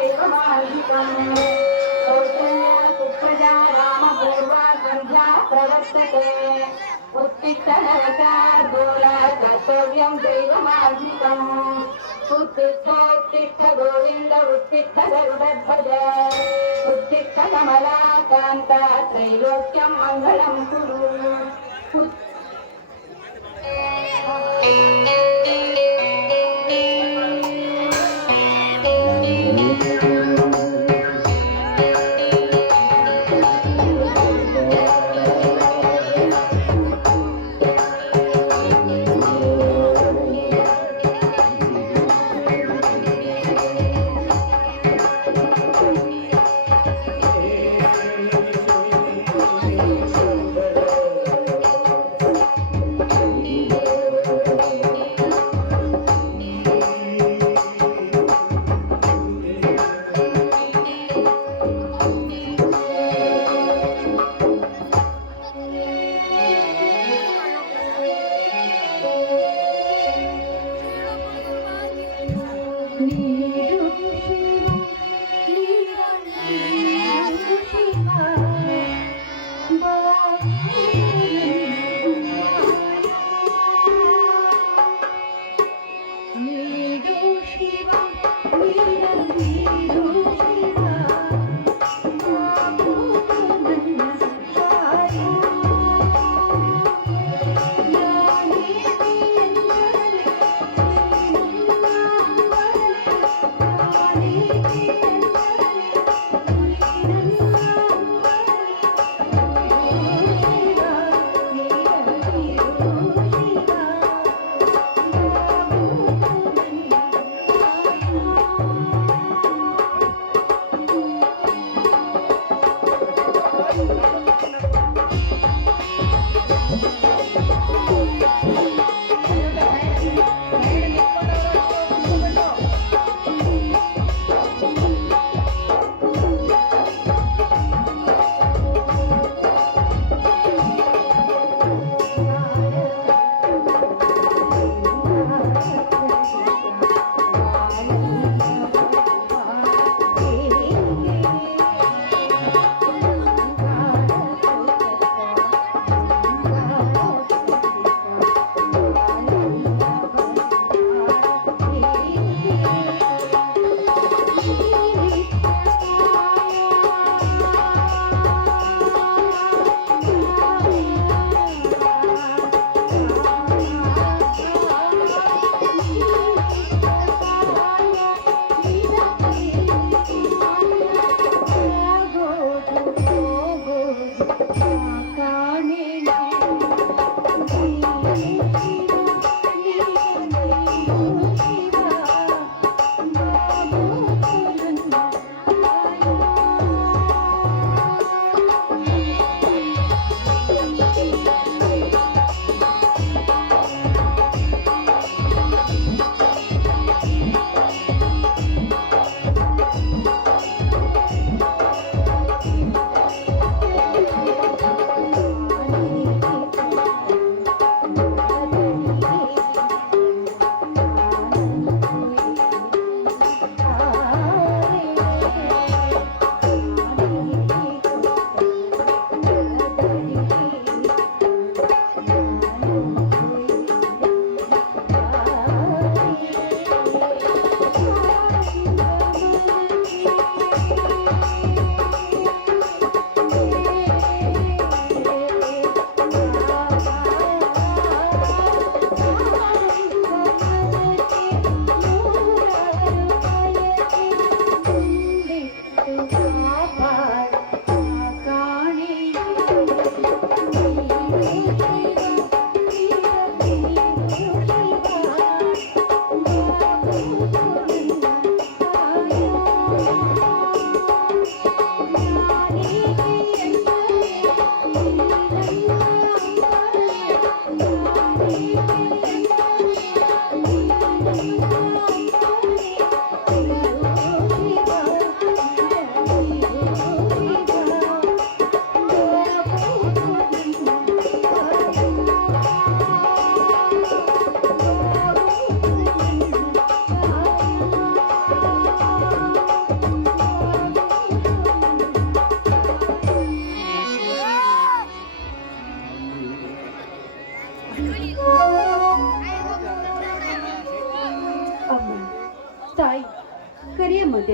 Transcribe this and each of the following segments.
दैवमाहितम् कौसल्या सुप्रजा रामपूर्वा सन्ध्या प्रवर्तते उत्तिष्ठ नरशार्दूल कर्तव्यं दैवमाहितम् उत्तिष्ठ गोविन्द उत्तिष्ठ गरुडध्वज उत्तिष्ठ कमलाकान्त त्रैलोक्यं मङ्गलं कुरु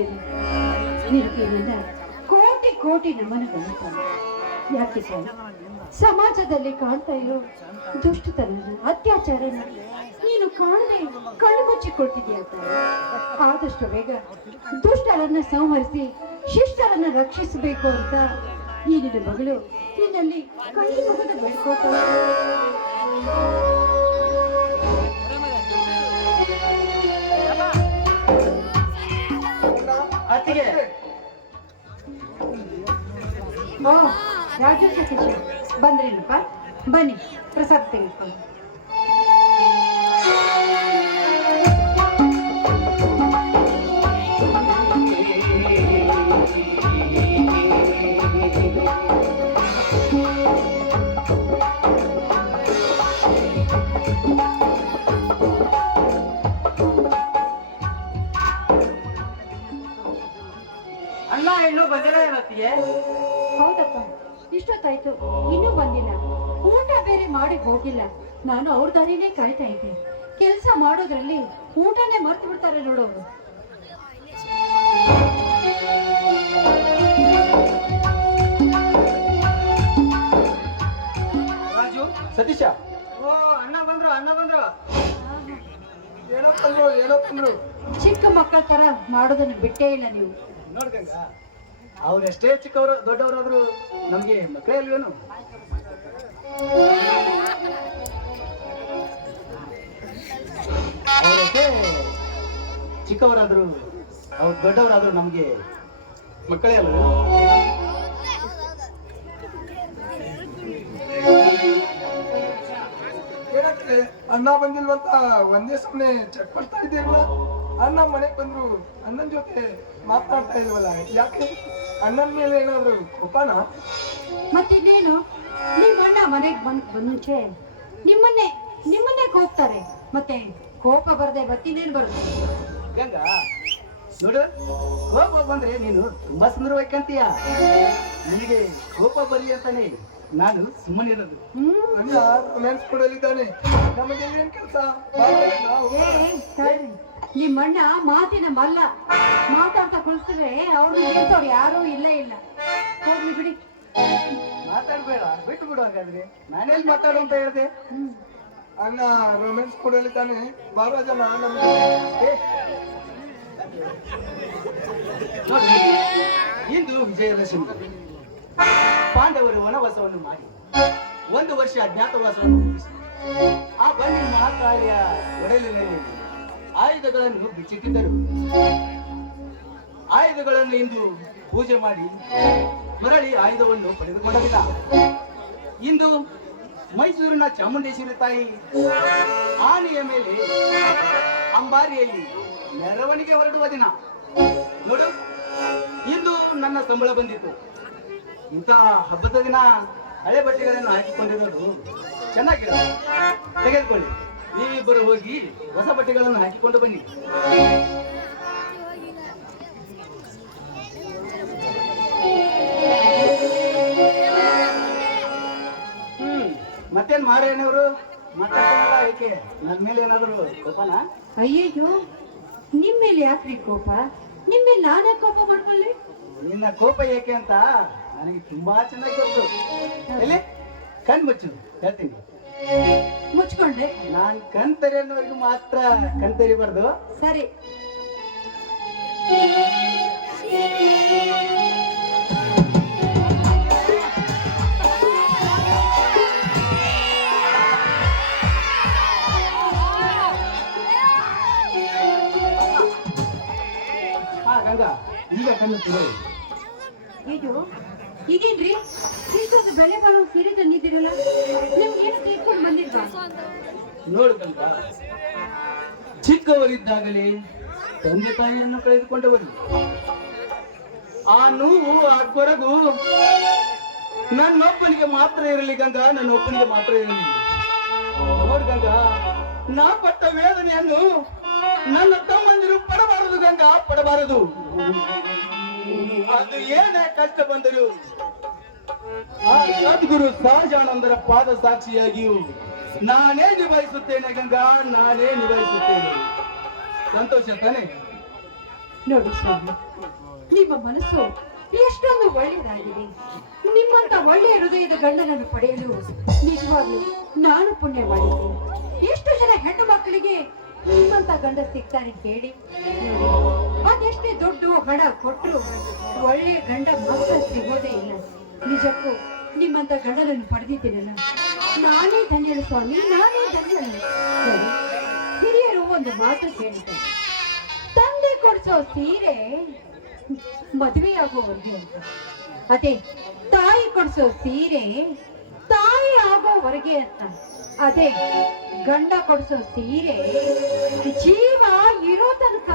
ಇದ್ದೇನೆ. ನಿನಗೆ ನನ್ನ ಕೋಟಿ ಕೋಟಿ ನಮನಗಳು. ಯಾಕೆ ತಾಯಿ, ಸಮಾಜದಲ್ಲಿ ಕಾಣ್ತಾ ಇರೋ ದುಷ್ಟತನ, ಅತ್ಯಾಚಾರನ ನೀನು ಕಾಣದೆ ಕಣ್ಣು ಮುಚ್ಚಿಕೊಳ್ತಿದ್ಯಾ ತಾಯಿ. ಆದಷ್ಟು ಬೇಗ ದುಷ್ಟರನ್ನ ಸಂಹರಿಸಿ ಶಿಷ್ಟರನ್ನ ರಕ್ಷಿಸಬೇಕು ಅಂತ ಈ ನಿನ್ನ ಮಗಳು ನಿನ್ನಲ್ಲಿ ಕಣ್ಣು ಮುಗಿದು ಬೇಡ್ಕೋತಾಳೆ. ಓ ರಾಜು ಸತೀಶ ಬಂದ್ರೇನಪ್ಪ, ಬನ್ನಿ ಪ್ರಸಾದ ತೆಗೆದುಕೊಂಡು. ಅಲ್ಲ ಇನ್ನೂ ಬಂದಿಲ್ಲ ಏನತ್ತಿಗೆ? ಹೌದಪ್ಪ, ಇಷ್ಟೊತ್ತಾಯ್ತು ಇನ್ನೂ ಬಂದಿಲ್ಲ. ಊಟ ಬೇರೆ ಮಾಡಿ ಹೋಗಿಲ್ಲ. ನಾನು ಅವ್ರ ದಾರಿನೇ ಕಾಯ್ತಾ ಇದ್ದೆ. ಕೆಲಸ ಮಾಡೋದ್ರಲ್ಲಿ ಊಟನೇ ಮರ್ತು ಬಿಡ್ತಾರೆ ನೋಡೋರು. ರಾಜು, ಸತೀಶ, ಓ ಅಣ್ಣ ಬಂದ್ರು ಅಣ್ಣ ಬಂದ್ರು. ಏನೋ ಬಂದ್ರು. ಚಿಕ್ಕ ಮಕ್ಕಳ ತರ ಮಾಡೋದನ್ನ ಬಿಟ್ಟೇ ಇಲ್ಲ ನೀವು. ನೋಡ್ಕಂಗ ಅವ್ರೆಷ್ಟೇ ಚಿಕ್ಕವರು ದೊಡ್ಡವರಾದ್ರು ನಮ್ಗೆ ಮಕ್ಕಳೇ ಅಲ್ವೇನು? ಅವರಷ್ಟೇ ಚಿಕ್ಕವರಾದ್ರು ಅವ್ರು ದೊಡ್ಡವರಾದ್ರು ನಮ್ಗೆ ಮಕ್ಕಳೇ ಅಲ್ವೇನು? ಏನಕ್ಕೆ ಅಣ್ಣ ಬಂದಿಲ್ವಂತ ಒಂದೇ ಸುಮ್ಮನೆ ಚೆಕ್ ಮಾಡ್ತಾ ಇದ್ದೀರಲ್ಲ? ಅಣ್ಣ ಮನೆಗೆ ಬಂದ್ರು, ಅಣ್ಣನ ಜೊತೆ ಮಾತನಾಡ್ತಾ ಇಲ್ವಲ್ಲ, ಯಾಕೆ? ಅಣ್ಣನ ಮೇಲೆ ಏನಾದ್ರು ಕೋಪನ? ಮತ್ತಿನ್ನೇನು, ನಿಮ್ಮ ಅಣ್ಣ ಮನೆಗೆ ಮುಂಚೆ ನಿಮ್ಮನ್ನೇ ಕೋಪ್ತಾರೆ. ಮತ್ತೆ ಕೋಪ ಬರದೆ ಬತ್ತಿನೇನು ಬರುತ್ತೆ? ಗಂಗಾ ನೋಡು, ಕೋಪ ಬಂದ್ರೆ ನೀನು ತುಂಬಾ ಸುಂದರವಾಯ್ಕಂತೀಯ. ನಿನಗೆ ಕೋಪ ಬರಲಿ ಅಂತಾನೆ ನಾನು ಸುಮ್ಮನಿರೋದು. ಅಣ್ಣ ರೊಮ್ಯಾನ್ಸ್ ಕೊಡಲಿದ್ದಾನೆ, ನಮಗೆ ಏನ್ ಕೆಲಸ? ನಿಮ್ಮಣ್ಣ ಮಾತಿನ ಮಲ್ಲ, ಮಾತಾಡ್ತಾ ಕುಳಿಸಿದ್ರೆ ಅವ್ರನ್ನ ನಿಲ್ಸೋರು ಯಾರೂ ಇಲ್ಲ. ಹೋಗ್ಲಿ ಬಿಡಿ. ಮಾತಾಡ್ಬೇಡ, ಬಿಟ್ಟು ಬಿಡು. ಹಾಗಾದ್ರೆ ನಾನೆಲ್ಲಿ ಮಾತಾಡು ಅಂತ ಹೇಳ್ದೆ? ಅಣ್ಣ ರೊಮ್ಯಾನ್ಸ್ ಕೊಡಲಿದ್ದಾನೆ, ಬಾರೋ ಜನ ನಮ್ಗೆ. ನೋಡಿ, ಇಂದು ವಿಜಯದಶಮಿ. ಪಾಂಡವರು ವನವಾಸವನ್ನು ಮಾಡಿ 1 ವರ್ಷ ಅಜ್ಞಾತವಾಸವನ್ನು ಮುಗಿಸಿ ಆ ಬನ್ನಿ ಮಹಾಕಾಳಿಯ ಒಡಲಿನಲ್ಲಿ ಆಯುಧಗಳನ್ನು ಬಿಚ್ಚಿಟ್ಟಿದ್ದರು. ಆಯುಧಗಳನ್ನು ಇಂದು ಪೂಜೆ ಮಾಡಿ ಮರಳಿ ಆಯುಧವನ್ನು ಪಡೆದುಕೊಂಡವಿಲ್ಲ. ಇಂದು ಮೈಸೂರಿನ ಚಾಮುಂಡೇಶ್ವರಿ ತಾಯಿ ಆನೆಯ ಮೇಲೆ ಅಂಬಾರಿಯಲ್ಲಿ ಮೆರವಣಿಗೆ ಹೊರಡುವ ದಿನ. ನೋಡು, ಇಂದು ನನ್ನ ಸಂಬಳ ಬಂದಿತ್ತು. ಇಂಥ ಹಬ್ಬದ ದಿನ ಹಳೆ ಬಟ್ಟೆಗಳನ್ನು ಹಾಕಿಕೊಂಡಿರೋದು ಚೆನ್ನಾಗಿಲ್ಲ. ತೆಗೆದುಕೊಳ್ಳಿ, ನೀವಿಬ್ಬರು ಹೋಗಿ ಹೊಸ ಬಟ್ಟೆಗಳನ್ನು ಹಾಕಿಕೊಂಡು ಬನ್ನಿ. ಮತ್ತೇನ್ ಮಾರೇನವರು ಮಾತಾಡ್ತಾರಲ್ಲ, ಏಕೆ ನನ್ನ ಮೇಲೆ ಏನಾದ್ರು ಕೋಪನ? ಅಯ್ಯಯ್ಯೋ, ನಿಮ್ಮೇಲೆ ಯಾಕ್ರಿ ಕೋಪ? ನಿಮ್ಮೇಲೆ ನಾನೇ ಕೋಪ ಮಾಡ್ಕೊಳ್ಳಿ? ನಿನ್ನ ಕೋಪ ಏಕೆ ಅಂತ ನನಗೆ ತುಂಬಾ ಚೆನ್ನಾಗಿ ಗೊತ್ತು. ಎಲ್ಲಿ ಕಣ್ ಮುಚ್ಚು, ಹೇಳ್ತೀನಿ. ಮುಚ್ಕೊಂಡೆ? ನಾನ್ ಕಣ್ ತೆರೆಯೋರಿಗೆ ಮಾತ್ರ ಕಣ್ ತೆರಿಬಾರ್ದು. ಸರಿ. ಹಾ ಗಂಗಾ, ಈಗ ಕಣ್ಣು ತೆರೆ. ಇದು ಈಗೇನ್ರಿ ಇಷ್ಟೊಂದು ಬೆಲೆ ಬಾಳುವ ಸೀರೆ ತಂದಿದ್ದೀರಲ್ಲ, ನಿಮ್ಗೆ ಏನು ತೀರ್ಕೊಂಡು ಬಂದಿಲ್ವಾ? ನೋಡು ಗಂಗಾ, ಚಿಕ್ಕವರಿದ್ದಾಗಲೇ ತಂದೆ ತಾಯಿಯನ್ನು ಕಳೆದುಕೊಂಡವರು. ಆ ನೋವು, ಆ ಕೊರಗು ನನ್ನೊಬ್ಬನಿಗೆ ಮಾತ್ರ ಇರಲಿ ಗಂಗಾ, ನನ್ನೊಬ್ಬನಿಗೆ ಮಾತ್ರ ಇರಲಿ. ನೋಡು ಗಂಗಾ, ನಾ ಪಟ್ಟ ವೇದನೆಯನ್ನು ನನ್ನ ತಮ್ಮಂದಿರು ಪಡಬಾರದು ಗಂಗಾ, ಪಡಬಾರದು. ಅದು ಏನೇ ಕಷ್ಟ ಬಂದರು ಆ ಸದ್ಗುರು ಸಹಜಾನಂದರ ಪಾದ ಸಾಕ್ಷಿಯಾಗಿಯೂ ನಾನೇ ನಿಭಾಯಿಸುತ್ತೇನೆ ಗಂಗಾ, ನಾನೇ ನಿಭಾಯಿಸುತ್ತೇನೆ. ಸಂತೋಷ ತಾನೆ? ನೋಡಿ ಸ್ವಾಮಿ, ನಿಮ್ಮ ಮನಸ್ಸು ಎಷ್ಟೊಂದು ಒಳ್ಳೆಯದಾಗಿದೆ. ನಿಮ್ಮಂತ ಒಳ್ಳೆಯ ಹೃದಯದ ಗಂಡನನ್ನು ಪಡೆಯಲು ನಿಜವಾಗ್ಲೂ ನಾನು ಪುಣ್ಯ ಮಾಡಿದ್ದೆ. ಎಷ್ಟು ಜನ ಹೆಣ್ಣು ಮಕ್ಕಳಿಗೆ ನಿಮ್ಮಂತ ಗಂಡ ಸಿಗ್ತಾನೆ ಹೇಳಿ. ಅದೆಷ್ಟೇ ದುಡ್ಡು ಹಣ ಕೊಟ್ಟರು ಒಳ್ಳೆಯ ಗಂಡ ಮಾತ್ರ ಸಿಗೋದೇ ಇಲ್ಲ. ನಿಜಕ್ಕೂ ನಿಮ್ಮಂತ ಗಂಡನನ್ನು ಪಡೆದಿದ್ದೀನಲ್ಲ, ನಾನೇ ಧನ್ಯಳು ಸ್ವಾಮಿ, ನಾನೇ ಧನ್ಯಳು. ಸರಿ, ಹಿರಿಯರು ಒಂದು ಮಾತು ಹೇಳಿದ್ದಾರೆ, ತಂದೆ ಕೊಡಿಸೋ ಸೀರೆ ಮದುವೆಯಾಗುವವರೆಗೆ ಅಂತ. ಅದೇ ತಾಯಿ ಕೊಡಿಸೋ ಸೀರೆ ತಾಯಿ ಆಗೋವರೆಗೆ ಅಂತ. ಅದೇ ಗಂಡ ಕೊಡಿಸೋ ಸೀರೆ ಜೀವ ಇರೋ ತನಕ.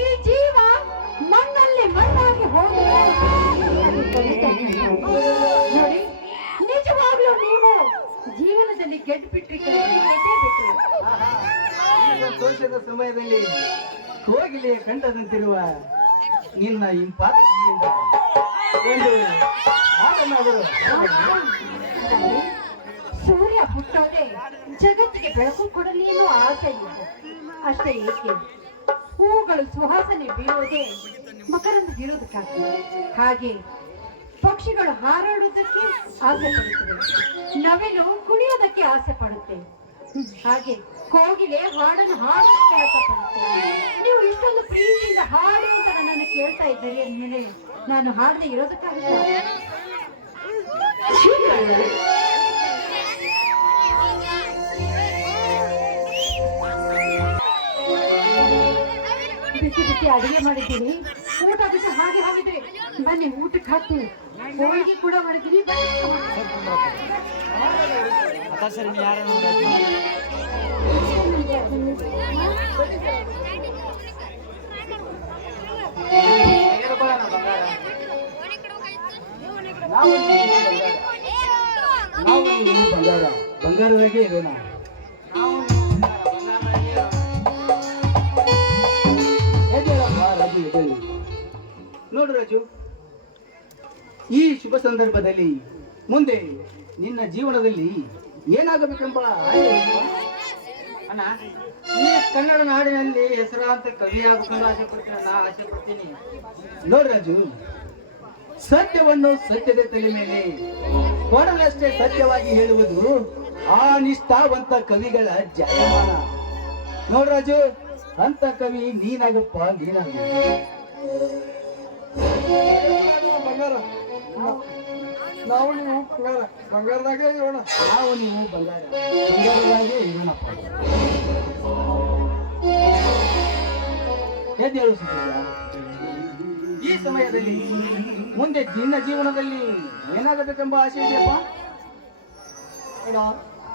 ಈ ಜೀವ ಮಣ್ಣಲ್ಲಿ ಮಣ್ಣಾಗಿ ಹೋಗಿ ನೋಡಿ, ನಿಜವಾಗ್ಲೂ ನೀವು ಜೀವನದಲ್ಲಿ ಗೆದ್ದು ಬಿಟ್ರಿ, ಗೆದ್ದೇ ಬಿಟ್ರಿ. ಸಂತೋಷದ ಸಮಯದಲ್ಲಿ ಕೋಗಿಲೆಯ ಕಂಠದಂತಿರುವ ನಿನ್ನ ಇಂಪಾದ ಧ್ವನಿಯಿಂದ ಒಂದು ಹಾಡನ್ನಾದರೂ ಸೂರ್ಯ ಹುಟ್ಟೋದೆ ಜಗತ್ತಿಗೆ ಬೆಳಕು ಕೊಡಲಿ ಅನ್ನೋ ಆಸೆ ಇದೆ. ಅಷ್ಟೇ ಏಕೆ, ಹೂಗಳು ಸುವಾಸನೆ ಬೀರೋದೇ ಮಕರಂದ ಬೀರೋದಕ್ಕಾಗ್ತದೆ. ಹಾಗೆ ಪಕ್ಷಿಗಳು ಹಾರಾಡುವುದಕ್ಕೆ ಆಸೆ ಪಡುತ್ತವೆ, ನವಿಲು ಕುಣಿಯೋದಕ್ಕೆ ಆಸೆ ಪಡುತ್ತೆ, ಹಾಗೆ ಕೋಗಿಲೆ ಹಾಡನ್ನು ಹಾಡೋದಕ್ಕೆ ಆಸೆ ಪಡುತ್ತೆ. ನೀವು ಇಷ್ಟೊಂದು ಪ್ರೀತಿಯಿಂದ ಹಾಡು ಅಂತ ನನ್ನನ್ನು ಕೇಳ್ತಾ ಇದ್ದೀರಿ ಅಂದ್ಮೇಲೆ ನಾನು ಹಾಡದೆ ಇರೋದಕ್ಕಾಗುತ್ತೆ? ಬಿಸಿ ಬಿಸಿ ಅಡಿಗೆ ಮಾಡಿದ್ದೀನಿ, ಊಟ ಬಿಟ್ಟು ಹಾಗೆ ಹೋಗಿದ್ರಿ. ಬನ್ನಿ ಊಟಕ್ಕೆ ಹಾಕ್ತೀನಿ. ಹೋಳಿಗೆ ಕೂಡ ಮಾಡಿದ್ದೀನಿ, ಬಂಗಾರ ಬಂಗಾರದಾಗೆ ಇರೋಣ. ನೋಡು ರಾಜು, ಈ ಶುಭ ಸಂದರ್ಭದಲ್ಲಿ ಮುಂದೆ ನಿನ್ನ ಜೀವನದಲ್ಲಿ ಏನಾಗಬೇಕೆಂಬ ಅಣ್ಣ, ಈ ಕನ್ನಡ ನಾಡಿನಲ್ಲಿ ಹೆಸರಾಂತ ಕವಿ ಆಗಬೇಕಂತ ಆಸೆ ಪಡ್ತೀನಿ. ನಾ ಆಸೆ ಪಡ್ತೀನಿ. ನೋಡು ರಾಜು, ಸತ್ಯವನ್ನು ಸತ್ಯದ ತಲೆ ಮೇಲೆ ಕೊಡಲಷ್ಟೇ ಸತ್ಯವಾಗಿ ಹೇಳುವುದು ಆ ನಿಷ್ಠಾವಂತ ಕವಿಗಳ ಜಾಯಮಾನ. ನೋಡು ರಾಜು, ಅಂತ ಕವಿ ನೀನಾಗಪ್ಪ, ನೀನಾಗ. ಬಂಗಾರ, ನಾವು ನೀವು ಬಂಗಾರ, ಬಂಗಾರದಾಗೆ ಇರೋಣ. ನಾವು ನೀವು ಬಂಗಾರ, ಬಂಗಾರದಾಗೆ ಇರೋಣಪ್ಪ. ಎದ್ದೇಳು ಸುಬ್ಬಯ್ಯ. ಈ ಸಮಯದಲ್ಲಿ ಮುಂದೆ ನಿನ್ನ ಜೀವನದಲ್ಲಿ ಏನಾಗಬೇಕೆಂಬ ಆಸೆ ಇದೆಯಪ್ಪ? ಅಣ್ಣ,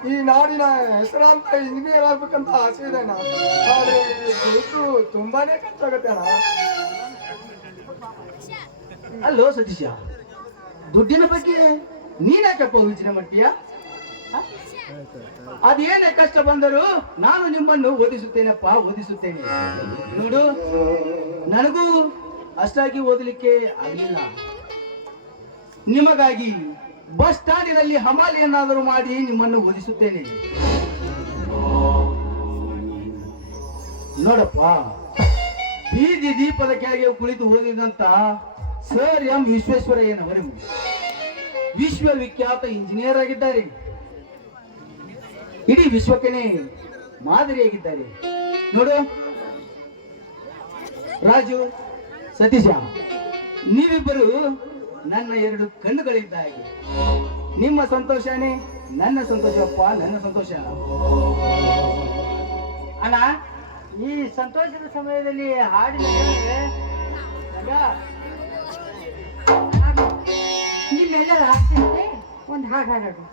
ಈ ನಾಡಿನ ಹೆಸರಾಂತ ಇಂಜಿನಿಯರ್ ಆಗ್ಬೇಕಂತ ಆಸೆ ಇದೆ ಅಣ್ಣ. ಆದ್ರೆ ದುಡ್ಡು ತುಂಬಾನೇ ಖರ್ಚಾಗತ್ತೆ ಅಣ್ಣ. ಅಲ್ಲೋ ಸತೀಶ, ದುಡ್ಡಿನ ಬಗ್ಗೆ ನೀನ್ಯಾಕಪ್ಪ ಯೋಚನೆ ಮಾಡ್ತೀಯ? ಅದೇನೇ ಕಷ್ಟ ಬಂದರೂ ನಾನು ನಿಮ್ಮನ್ನು ಓದಿಸುತ್ತೇನಪ್ಪ, ಓದಿಸುತ್ತೇನೆ. ನೋಡು, ನನಗೂ ಅಷ್ಟಾಗಿ ಓದಲಿಕ್ಕೆ ಆಗಲಿಲ್ಲ. ನಿಮಗಾಗಿ ಬಸ್ ಸ್ಟ್ಯಾಂಡಿನಲ್ಲಿ ಹಮಾಲಿಯನ್ನಾದರೂ ಮಾಡಿ ನಿಮ್ಮನ್ನು ಓದಿಸುತ್ತೇನೆ. ನೋಡಪ್ಪ, ಬೀದಿ ದೀಪದ ಕೆಳಗೆ ಕುಳಿತು ಓದಿದಂತ ಸರ್ ಎಂ ವಿಶ್ವೇಶ್ವರಯ್ಯನವರು ವಿಶ್ವವಿಖ್ಯಾತ ಇಂಜಿನಿಯರ್ ಆಗಿದ್ದಾರೆ. ಇಡೀ ವಿಶ್ವಕ್ಕೇನೆ ಮಾದರಿಯಾಗಿದ್ದಾರೆ. ನೋಡು ರಾಜು, ಸತೀಶ, ನೀವಿಬ್ಬರು ನನ್ನ ಎರಡು ಕಣ್ಣುಗಳಿದ್ದಾಗೆ. ನಿಮ್ಮ ಸಂತೋಷನೇ ನನ್ನ ಸಂತೋಷಪ್ಪ, ನನ್ನ ಸಂತೋಷ. ಅಣ್ಣ, ಈ ಸಂತೋಷದ ಸಮಯದಲ್ಲಿ ಹಾಡಿನ ನಿಮ್ಮೆಲ್ಲರ ಆಸೆ ಇದೆ, ಒಂದು ಹಾಡು ಹಾಡೋದು.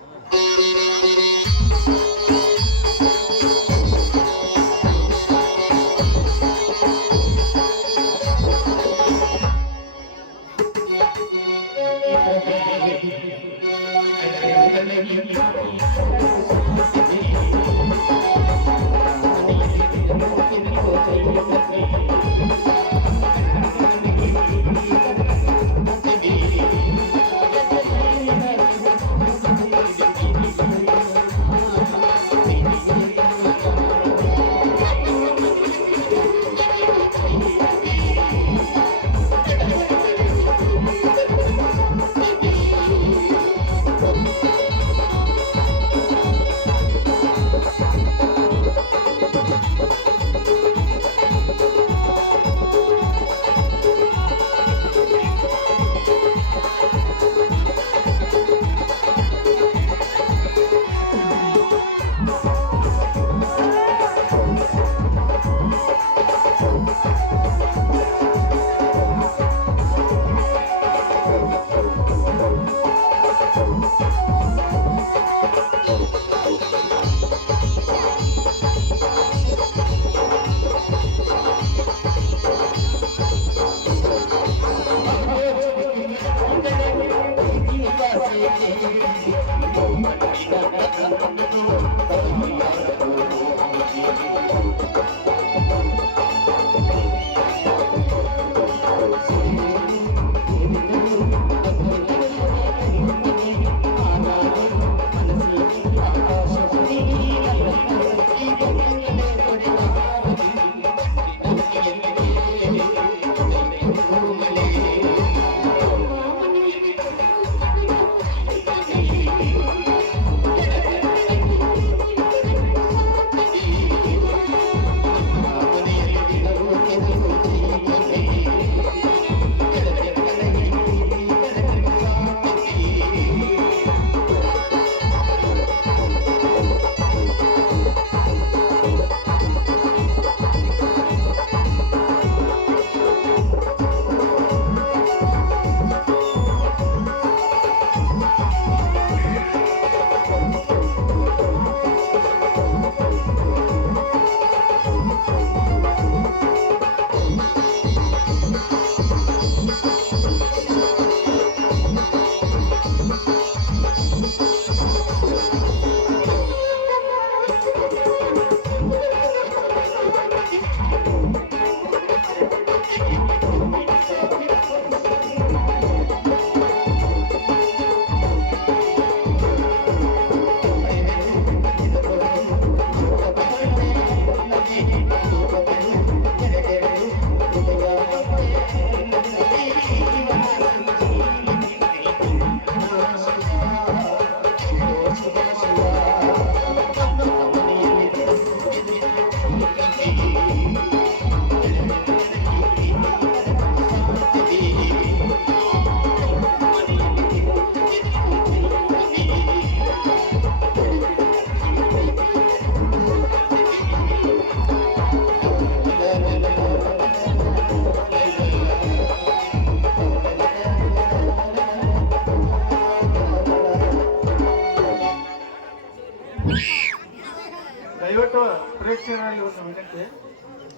ಅಧ್ಯಕ್ಷರಾಗಿ ಒಂದು ವಿನಂತಿ.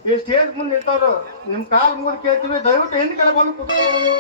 ಈ ಸ್ಟೇಜ್ ಮುಂದೆ ಇರ್ತಾವ್ರು ನಿಮ್ ಕಾಲ್ ಮುಗಿದು ಕೇಳ್ತೀವಿ, ದಯವಿಟ್ಟು ಹಿಂದ್ ಕಡೆ ಬಂದು ಕೂತ್ಕೊಳ್ಳಿ.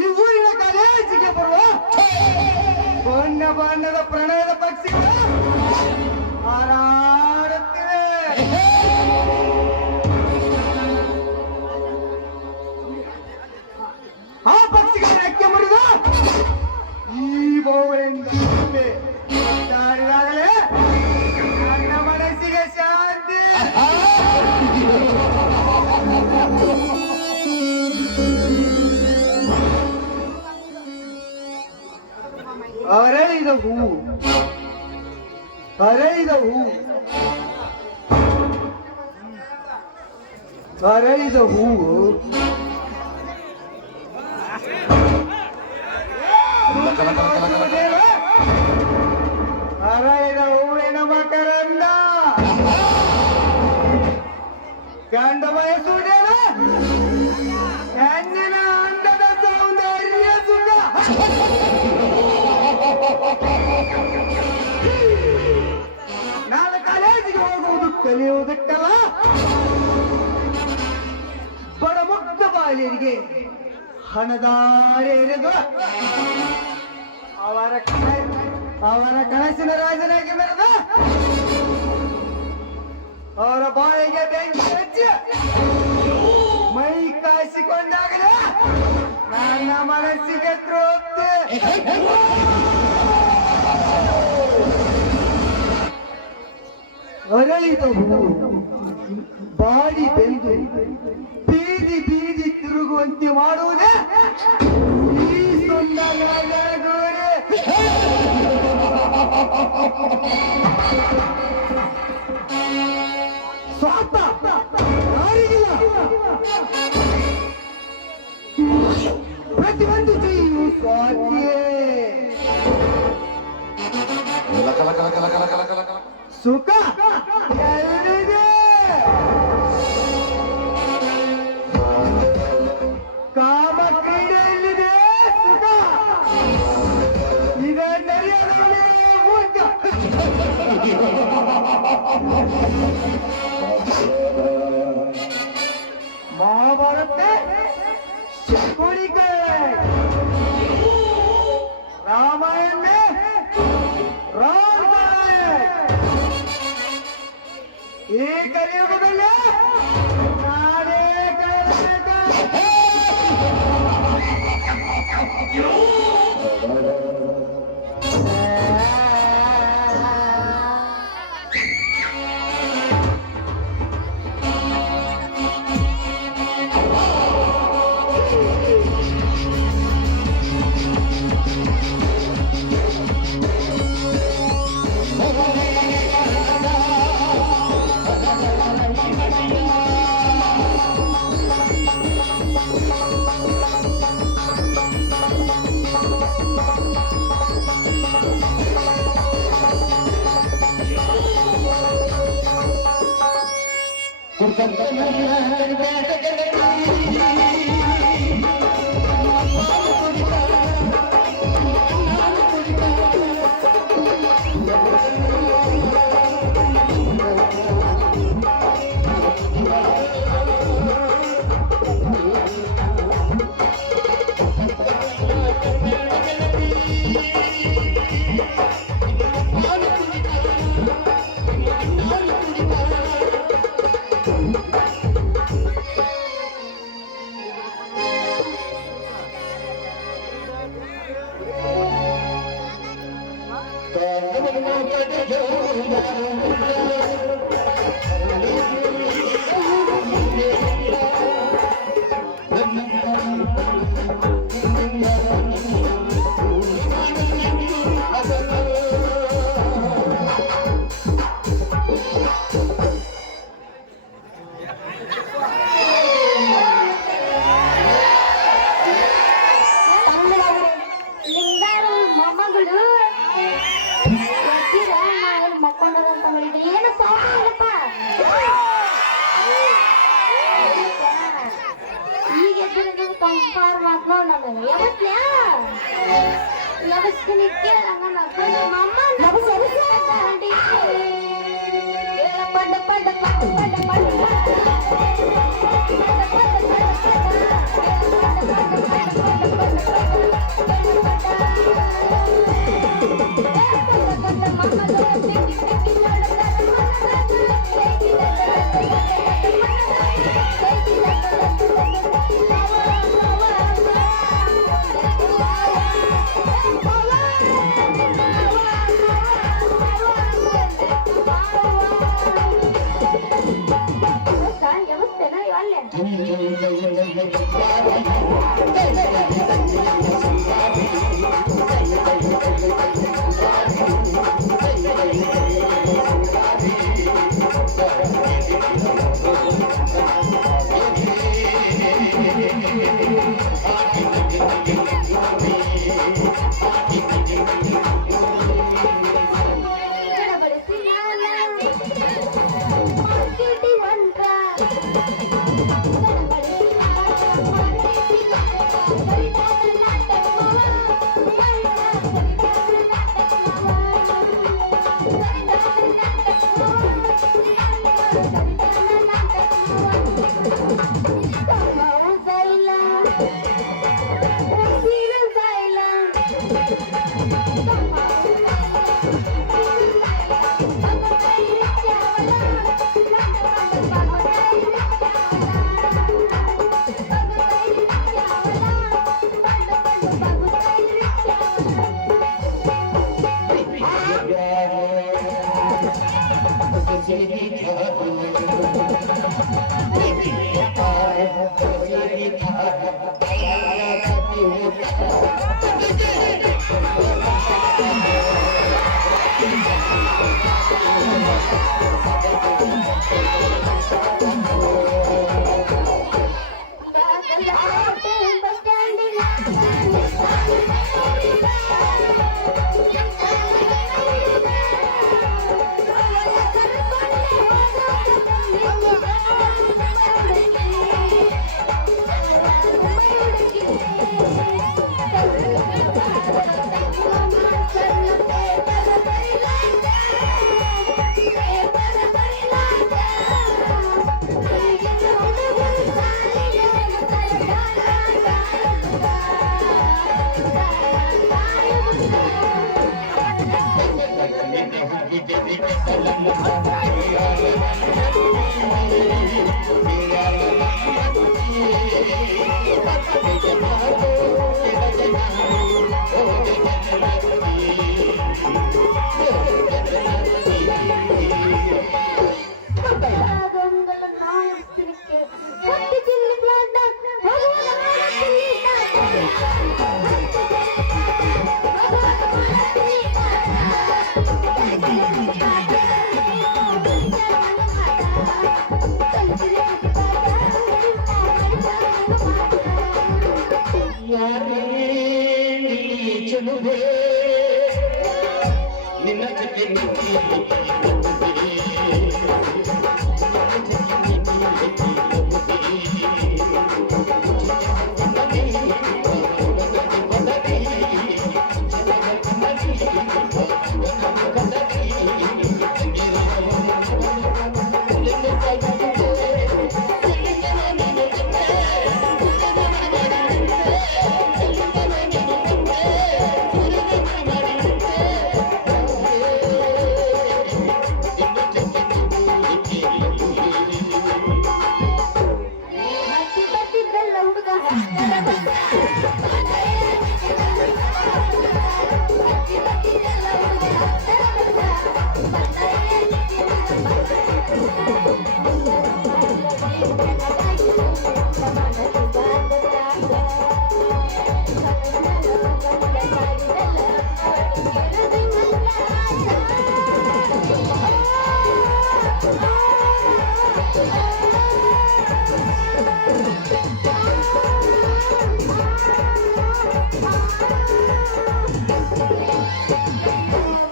ಈ ಊರಿನ ಕಾಲೇಜಿಗೆ ಬರುವ ಬಣ್ಣ ಬಣ್ಣದ ಪ್ರಣಯದ ಪಕ್ಷಿಗಳು ಹಾರಾಡುತ್ತಿವೆ. ಆ ಪಕ್ಷಿಗಳ ರೆಕ್ಕೆ ಮುರಿದ ಈ ಬೋಳಿಂದ ಮಾತಾಡಿದಾಗಲೇ ನನ್ನ ಮನಸ್ಸಿಗೆ ಶಾಂತಿ. ಅರಳಿದ ಹೂವು, ಅರಳಿದ ಹೂವು, ಅರಳಿದ ಹೂವು ಅರಳಿದ ಹೂವಿನ ಮಕರಂದ ಗಂಡ ಬಯಸುವುದೇನ ಹೆಣ್ಣಿನ ಅಂದದ ಸೌಂದರ್ಯ ಸುಖ. ನಾನು ಕಾಲೇಜಿಗೆ ಹೋಗುವುದು ಕಲಿಯುವುದಕ್ಕಲ್ಲ, ಬಡ ಮುಗ್ಧ ಬಾಲ್ಯರಿಗೆ ಹಣದಾರೆ ಎರೆದು ಅವರ ಕನಸಿನ ರಾಜನಾಗಿ ಮೆರೆದ ಅವರ ಬಾಯಿಗೆ ಬೆಂಕಿ ಹಚ್ಚಿ ಮೈ ಕಾಯಿಸಿಕೊಂಡಾಗಲೇ ನನ್ನ ಮನಸ್ಸಿಗೆ ತೃಪ್ತಿ. ಅರಳಿದ ಹೂವು ಬಾಡಿ ಬೆಂದು ಬೀದಿ ಬೀದಿ ತಿರುಗುವಂತೆ ಮಾಡುವುದೇ ಈ ಸುಂದರ ಗುರಿ. ಸ್ವಾರ್ಥ ಯಾರಿಗಿಲ್ಲ, ಪ್ರತಿಯೊಂದು ಜೀವಿಯು ಸ್ವಾರ್ಥಿಯೇ. ಸುಖ ಎಲ್ಲಿದೆ? ಕಾಮ ಕ್ರೀಡೆಯಲ್ಲಿದೆ ಸುಖ. ಈಗ ನಡೆಯೋದೇ ಮೂರ್ಖ. ಮಹಾಭಾರತ ಶಕುನಿಗೆ रामायण में राम ये कलियुगದಲ್ಲಿ ನಾನೇ ಲಿಂಗಾರು ಮೊಮ್ಮಗಳು ಮಕ್ಕೊಂಡದಂತ ಮಾಡಿದ್ರೆ ಏನು ಸೌಂಡ್ ಇಲ್ಲಪ್ಪ. ಈಗ ಎದ್ದು ಕಂಪಾರ್ ಮಾತು ನನಗೆ ಯಾವತ್ತ್ಯಾ ಲಭಿಸ್ತೀನಿ ಕೇಳಂಗ ಮಮ್ಮ ಪಡ್ಡ ಪಡ್ಡ ಪಡ್ಡ ಪಡ್ಡ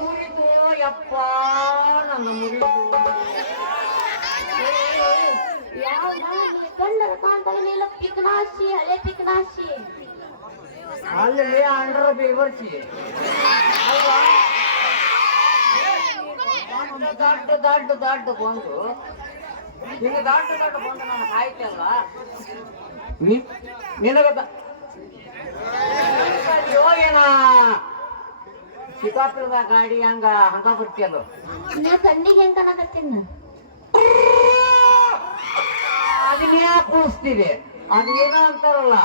ಮುರಿದು ಯಪ್ಪ ನನ್ನ ಮುರಿದು ಕಣ್ಣರ ಕಾಣ್ತಾಗ ನೀಲ ಪಿಕ್ನಾಸಿ ಹಳೆ ಪಿಕ್ನಾಸಿ ಅಲ್ಲಿ ಅಂಡ್ರ ಬೇವರ್ಸಿ ದಡ್ಡ ದಡ್ಡ ದಡ್ಡ ಬಂದು ನಿನಗೆ ದಡ್ಡ ದಡ್ಡ ಬಂದು ನನಗೆ ಆಯ್ತಲ್ಲ ನಿನಗ ಏನ ಸಿಕ್ಕಾಪಿರದ ಗಾಡಿ ಹಂಗ ಬರ್ತಿಯಲ್ಲ ನಾ ಕಣ್ಣಿಗೆ ಹೆಂಗ್ ಕಾಣಕತ್ತೀನಿ ಅದನ್ನ ಯಾಕೆ ಕೂರಿಸ್ತೀರಿ ಅದೇನೋ ಅಂತಾರಲ್ಲ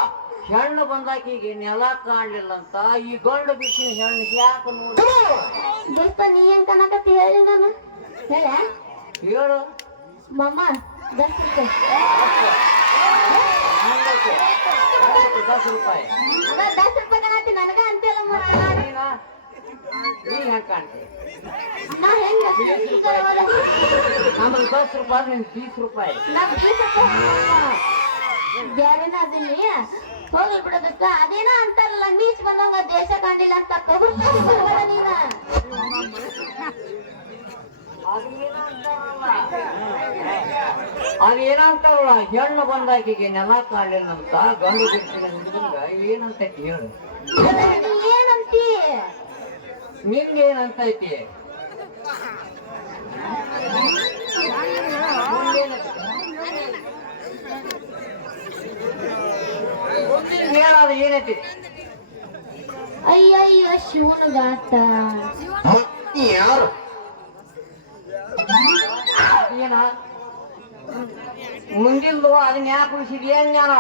ಹೆಣ್ಣು ಬಂದಾಕಿಗೆ ನೆಲ ಕಾಣಲಿಲ್ಲ ಅಂತ ಈ ಗಂಡು ಬಿಟ್ಟಿನ ಹೆಣ್ಣು ಯಾಕೆ ನೋಡಿ ದೋಸ್ತ ನೀ ಹೆಂಗ್ ಕಾಣಕತ್ತಿ ಹೇಳಿ ನಾನು ಹೇಳ ಹೇಳು ಮಮ್ಮ 10 ರೂಪಾಯಿ ₹10 ಅದ 10 ರೂಪಾಯಿ ಕಾಣತ್ತಿ ನನಗ ಅಂತೆಲ್ಲ ನೀ ಹೆಂಗ್ ಕಾಣ್ತಿ ನಾ ಹೆಂಗ ನಮಗೆ ₹10 ನಿನ್ ₹20 ನಾ 20 ರೂಪಾಯಿ ಬ್ಯಾರೇನ ಅದೀನಿ ಹೋಗ್ಲಿ ಬಿಡೋದಕ್ಕ ಅದೇನ ಅಂತಾರಲ್ಲ ನೀಚ್ ಬಂದಂಗ ದೇಶ ಕಾಣಿಲ್ಲ ಅಂತ ತಗೊಳ್ಬೇಡ ನೀನ ಅದೇನಂತಾರಲ್ಲ ಹೆಣ್ಣು ಬಂದಾಕಿಗೆ ನೆಲ ಕಾಣಲಿಲ್ಲ ಅಂತ ಗಂಡು ಬಿಡ್ತೀನಿ ಏನಂತ ಹೇಳು ಏನಂತಿ ನಿಂಗೇನಂತೈತಿ ಹೇಳೋದು ಏನೈತಿ ಅಯ್ಯಯ್ಯ ಶಿವನಗಾತ ಯಾರು ಏನ ಮುಂದಿಲ್ದು ಅದನ್ನ ಯಾಕೆ ಉಳಿಸಿದ್ಯಾ ಜ್ಞಾನ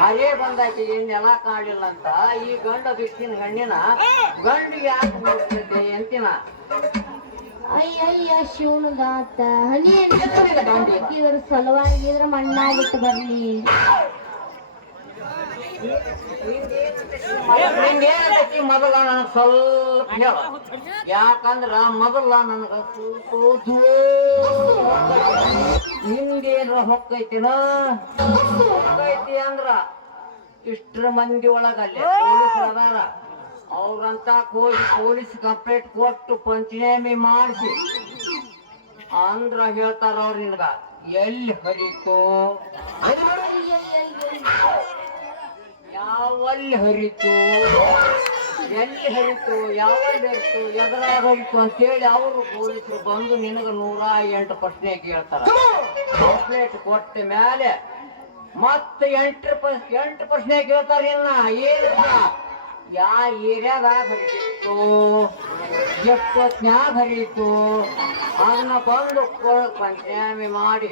ಹರೇ ಬಂದಾಕಿ ನೆಲ ಕಾಣಲಿಲ್ಲ ಅಂತ ಈ ಗಂಡ ಬಿಟ್ಟಿನ ಹೆಣ್ಣಿನ ಗಂಡಿಗೆ ಯಾಕೆ ಮುಗಿಸ್ತೈತೆ ಅಂತಿನ ಅಯ್ಯಯ್ಯ ಶಿವನಗಾತ ಹನಿ ಇವ್ರ ಸಲುವಾಗಿದ್ರ ಮಣ್ಣಾಗಿಟ್ಟು ಬರ್ಲಿ ನಿಂಗೇನೈತಿ ಮೊದಲ ನನಗೆ ಸ್ವಲ್ಪ ಹೇಳ ಯಾಕಂದ್ರ ಮೊದಲ ನನಗ ಸ್ವಲ್ಪ ನಿಂಗೇನ ಹೊಕ್ಕೈತಿನ ಹೊಕ್ಕೈತಿ ಅಂದ್ರ ಇಷ್ಟರ ಮಂದಿ ಒಳಗ ಅಲ್ಲಿ ಪೊಲೀಸ್ ಅದಾರ ಅವ್ರಂತ ಹೋಗಿ ಪೊಲೀಸ್ ಕಂಪ್ಲೇಂಟ್ ಕೊಟ್ಟು ಪಂಚನಾಮಿ ಮಾಡಿಸಿ ಅಂದ್ರ ಹೇಳ್ತಾರ ಅವ್ರ ನಿನ್ಗ ಎಲ್ಲಿ ಹರಿತು ಯಾವಲ್ಲಿ ಹರಿತು ಎಲ್ಲಿ ಹರಿತು ಯಾವಲ್ಲಿ ಹರಿತು ಎದುರಾಗ ಹರಿತು ಅಂತೇಳಿ ಅವರು ಪೊಲೀಸರು ಬಂದು ನಿನಗ 108 ಪ್ರಶ್ನೆ ಕೇಳ್ತಾರ ಕಂಪ್ಲೇಂಟ್ ಕೊಟ್ಟ ಮೇಲೆ ಮತ್ತೆ 8 ಪ್ರಶ್ನೆ ಕೇಳ್ತಾರ ಇನ್ನ ಏನಿಲ್ಲ ಯಾ ಏರಿಯಾದಾಗ ಹರಿತಿತ್ತು ಎಷ್ಟೊತ್ನ್ಯಾಗ ಹರಿತು ಅದನ್ನ ಬಂದು ಪಂಚನಾಮಿ ಮಾಡಿ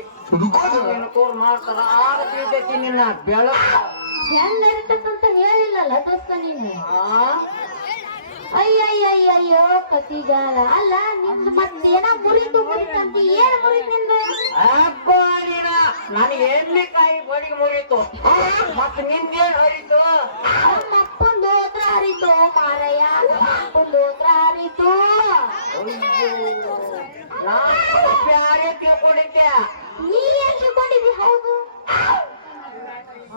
ಎನ್ಕೋರ್ ಮಾಡ್ತಾರ ಆಗ ತಿಳಿದೈತಿ ನಿನ್ನ ಬೆಳಕು ಹೆಂಗ್ ನಡೀತಕ್ಕಂತ ಹೇಳಿಲ್ಲಲ್ಲ ದೋಸ್ತ ನೀನು ಅಯ್ಯಯ್ಯಯ್ಯಯ್ಯೋ ಕತಿಗಾರ ಅಲ್ಲ ನಿಮ್ದು ಮತ್ತೇನ ಮುರಿತು ಮುರಿತಂತ ಏನ್ ಮುರಿತು ನಿಂದು ಅಬ್ಬ ನೀನ ನನಗೆ ಎಲ್ಲಿ ಕಾಯಿ ಬಡಿಗೆ ಮುರಿತು ಮತ್ ನಿಂದೇನ್ ಹರಿತು ನಮ್ಮ ಅಪ್ಪಂದು ಹೋತ್ರ ಹರಿತು ಮಾರಯ್ಯ ನಮ್ಮ ಅಪ್ಪಂದು ಹೋತ್ರ ಹರಿತು ನಾನು ಯಾರೇ ತಿಳ್ಕೊಂಡಿದ್ದೆ ನೀ ಏನ್ ತಿಳ್ಕೊಂಡಿದ್ದಿ ಹೌದು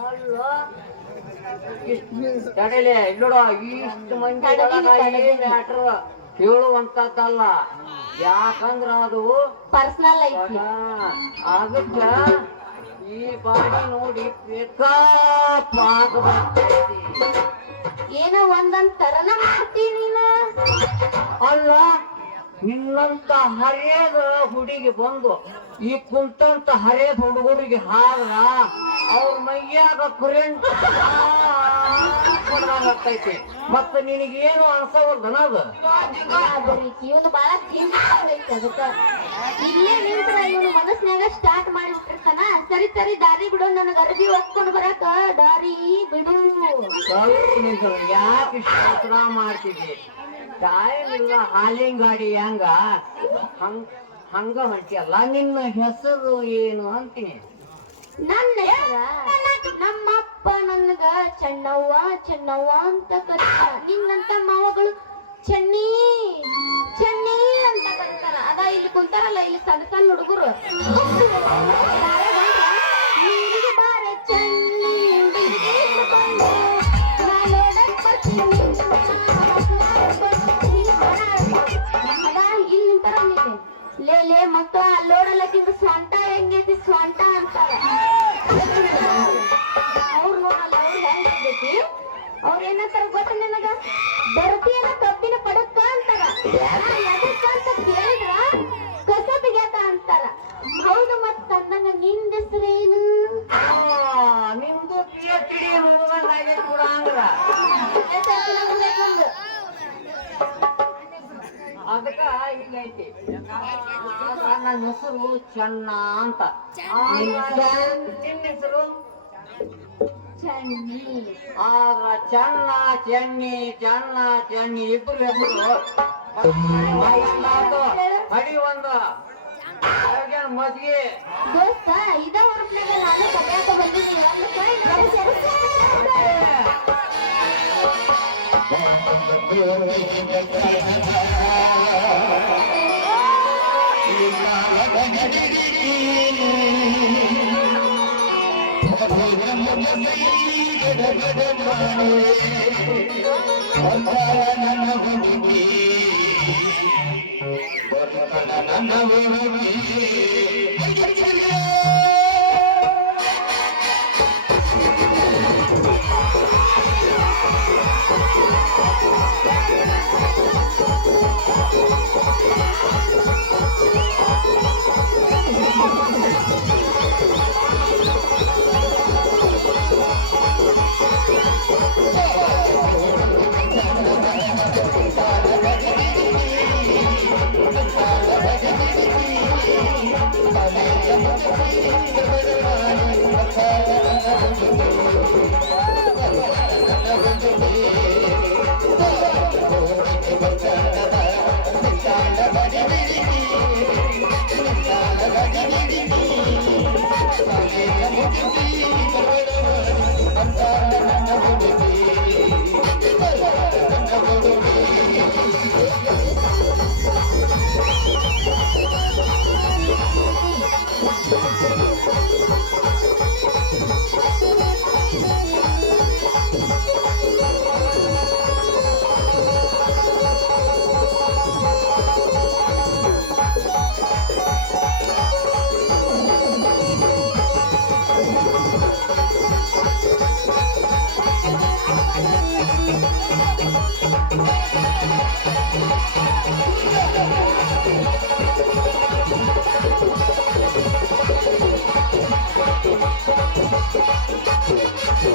ಅಲ್ಲ ತಡೆಲೆ ಇಲ್ಲೋಡ ಇಷ್ಟು ಮಂದಿ ಮ್ಯಾಟ್ರ್ ಹೇಳುವಂತದ್ದಲ್ಲ ಯಾಕಂದ್ರ ಅದು ಪರ್ಸನಲ್ ಐತಿ ಅದಕ್ಕ ಈ ಬಾಡಿ ನೋಡಿ ಪಾಕ ಬರ್ತೈತಿ ಏನೋ ಒಂದೊಂದ್ ತರನ ಮಾಡ್ತೀನಿ ನೀನು ಅಲ್ಲ ನಿನ್ನಂತ ಹರಿಯದ ಹುಡುಗಿ ಬಂದು ಈ ಕುಂತಂತ ಹರಿಯದ ಹುಡುಗರಿಗೆ ಹಾದ್ರ ಅವ್ರ ಮೈಯಾಗ ಕರೆಂಟ್ ಹೊಡ್ದಂಗೈತಿ ಮತ್ತ ನಿನಗೇನು ಅನ್ಸವಲ್ದನ ಅದು ಇವನು ಬಹಳ ಚಿಂತೆ ಅದಕ್ಕ ಇಲ್ಲೇ ನಿಂತ್ರ ಇವನು ಮನಸ್ನ್ಯಾಗ ಸ್ಟಾರ್ಟ್ ಮಾಡಿ ಬಿಟ್ಟಿರ್ತಾನ ಸರಿ ಸರಿ ದಾರಿ ಬಿಡು ನನಗ ಅರ್ಬಿ ಒಪ್ಕೊಂಡು ಬರಾಕ ದಾರಿ ಬಿಡು ಯಾಕೆ ಇಷ್ಟ ಮಾಡ್ತಿದ್ದಿ ಟೈಮ್ ಇಲ್ಲ ಹಾಲಿನ ಗಾಡಿ ಹಂಗ ಹೊಂಟಿಯಲ್ಲ ನಿನ್ನ ಹೆಸರು ಏನು ಅಂತೀನಿ ನನ್ನ ನಮ್ಮಪ್ಪ ನನಗ ಚೆನ್ನವ್ವ ಚೆನ್ನವ್ವ ಅಂತ ಕರೀತ ನಿನ್ನಂತ ಮಾವಗಳು ಚೆನ್ನಿ ಚೆನ್ನಿ ಅಂತ ಬರ್ತಾರ ಅದ ಇಲ್ಲಿ ಕುಂತಾರಲ್ಲ ಇಲ್ಲಿ ಸಣ್ಣ ಸಣ್ಣ ಹುಡುಗರು ನೀರಿಗೆ ಬಾರೆ ಚನ್ನಿ ಬಿಡಿಗೆ ಬಂದು ನಾನೋಡಕ್ ಬರ್ತೀನಿ ಅದ ಇಲ್ಲಿ ನಿಂತಾರ ನೀನು ಲೇ ಲೇ ಮಕ್ಕ ಅಲ್ಲೋಡಲ್ಲಕ್ಕಿಂತ ಸ್ವಂಟ ಹೆಂಗೈತಿ ಸ್ವಂಟ ಅಂತಾರ ಅವ್ರು ನೋಡಲ್ಲ ಅವ್ರು ಹೆಂಗಿರ್ತೈತಿ ಅವ್ರ ಏನಂತಾರ ಗೊತ್ತ ನಿನಗ ಬರ್ತಿಯಲ್ಲ ಕಬ್ಬಿನ ಪಡಕ್ಕ ಅಂತಾರ ಎದಕ್ಕ ಅಂತ ಕೇಳಿದ್ರ ಕಸ ತೆಗ್ಯಾಕ ಅಂತಾರ ಹೌದು ಮತ್ತ ಅಂದಂಗ ನಿಂದ ಹೆಸರೇನು ನಿಮ್ದು PhD ಮುಗಿದಂಗಾಗೈತಿ ಕೂಡ ಅಂದ್ರ ಅದಕ್ಕ ಹಿಂಗೈತಿ ನನ್ನ ಹೆಸರು ಚೆನ್ನ ಅಂತ ನಿನ್ನ ಹೆಸರು ಚನ್ನಿ ಆದ್ರ ಚೆನ್ನ ಚೆನ್ನಿ ಇಬ್ರು ಹೆಸರು ಹಡಿ ಒಂದು ಮದ್ಗೆ ದೋಸ್ತ ಇದ ಹೊರಪ್ನಾಗ ನಾನು ಕಲಿಯಾಕ ಬಂದಿದ್ದೀನಿ ಒಂದು ಕೈ ನಾನು Thank you.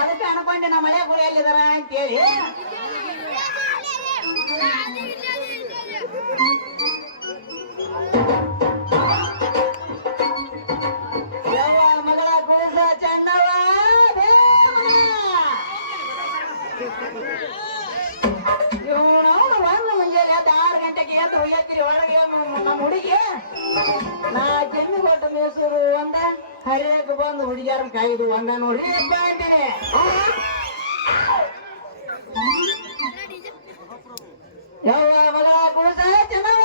ಅದಕ್ಕೆ ಅನ್ಕೊಂಡೆ ನಮ್ಮ ಮಳೆ ಗುರಿ ಎಲ್ಲಿದಾರ ಅಂತೇಳಿ. ಯವ್ವ ಮಗಳ ಕೂಸ ಚೆನ್ನವ ಇವನು ಒಂದು ಮುಂಜಾನೆ ಎದ್ದು 6 ಗಂಟೆಗೆ ಎದ್ದು ಹೋಗ್ಯತ್ರಿ ಒಳಗೆ ನಮ್ಮ ಹುಡುಗಿ ನಾ ಜಮ್ಮಿ ಕೊಟ್ಟು ಮೇಸೂರು ಒಂದ ಹರಿಯಾಕ ಬಂದು ಹುಡುಗಿಯಾರನ್ ಕಾಯ್ದು ಒಂದ ನೋಡ್ರಿ ಅಪ್ಪ ಅಂತೀನಿ. ಯವ್ವ ಮಗ ಕೂಸ ಚೆನ್ನವ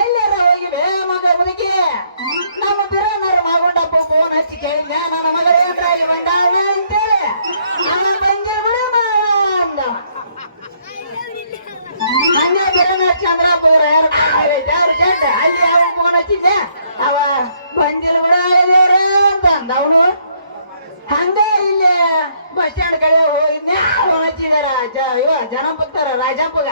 ಎಲ್ಲಾರ ಹೋಗಿ ಬೇ ಮಗ ಹುಡುಗಿ ನಮ್ಮ ಬಿರಾನವ್ರ ಮಗೊಂಡಪ್ಪ ಫೋನ್ ಹಚ್ಚಿ ಕೇಳಿದ್ನ ನನ್ನ ಮಗ ಏನ್ರಾಗಿ ಬಂದಾಳ ಅಂತೇಳಿ ನಾನು ಬಂದೆ ಬಿಡು ಅಂದವ. ಹಂಗೆ ಬಿರಾನ ಚಂದ್ರಾಪುರ ಯಾರು ಅಲ್ಲಿ ಅವ ಫೋನ್ ಹಚ್ಚಿದ್ದೆ ಅವ ಬಂದಿರ ಬಿಡ ಅಂತ ಅಂದ ಅವನು. ಹಂಗ ಇಲ್ಲಿ ಬಸ್ ಸ್ಟ್ಯಾಂಡ್ ಕಡೆ ಹೋಗಿದ್ನೆ ಫೋನ್ ಹಚ್ಚಿದಾರ ಇವ ಜನ ಬರ್ತಾರ ರಾಜಪ್ಪಗ.